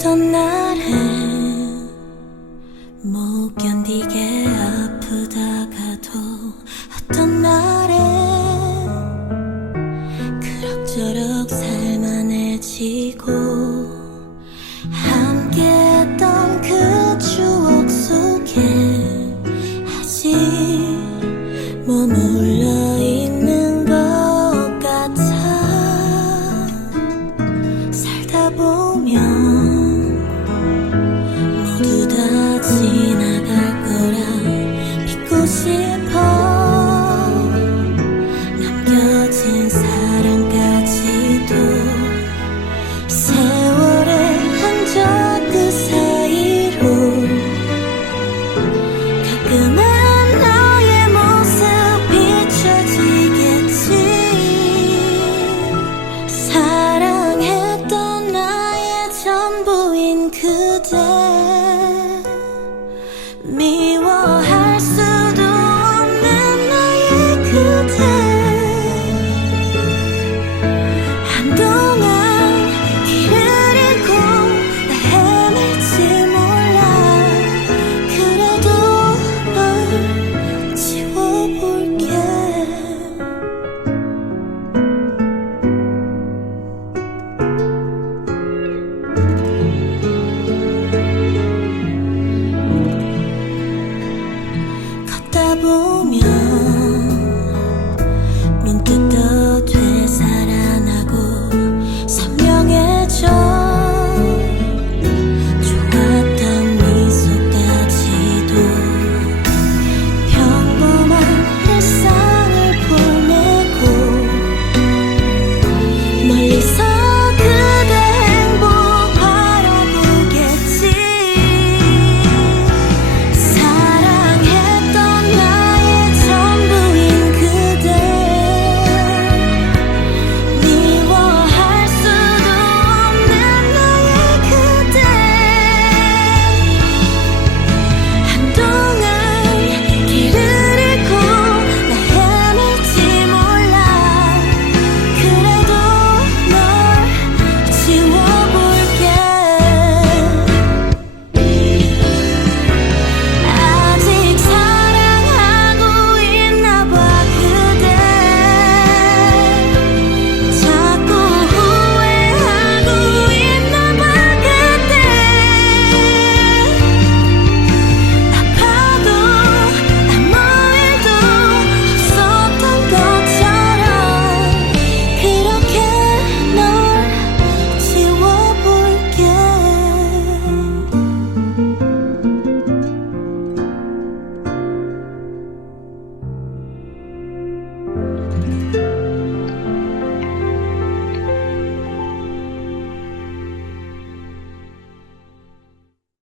어떤 날엔 못 견디게 아프다가도 어떤 날엔 그럭저럭 살만해지고 the door.